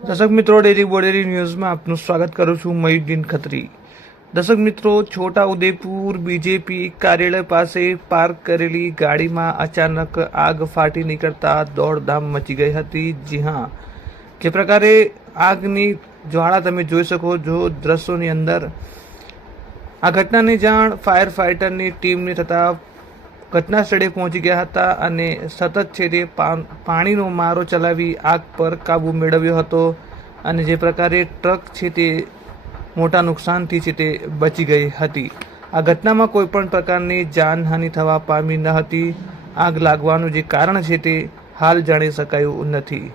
દર્શક મિત્રો, ડેલી બોડેલી ન્યૂઝમાં આપનું સ્વાગત કરું છું. મયુદ્દીન ખત્રી. દર્શક મિત્રો, છોટા ઉદેપુર બીજેપી કાર્યાલય પાસે પાર્ક કરેલી ગાડીમાં અચાનક આગ ફાટી નીકળતા દોડધામ મચી ગઈ હતી. જી હા, જે પ્રકારે આગની જ્વાળા તમે જોઈ શકો છો દ્રશ્યોની અંદર. આ ઘટનાની જાણ ફાયર ફાઇટરની ટીમને થતાં ઘટના સ્થળે પહોંચી ગયા હતા અને સતત છે તે પાણીનો મારો ચલાવી આગ પર કાબૂ મેળવ્યો હતો અને જે પ્રકારે ટ્રક છે તે મોટા નુકસાનથી છે તે બચી ગઈ હતી. આ ઘટનામાં કોઈ પણ પ્રકારની જાનહાનિ થવા પામી ન હતી. આગ લાગવાનું જે કારણ છે તે હાલ જાણી શકાયું નથી.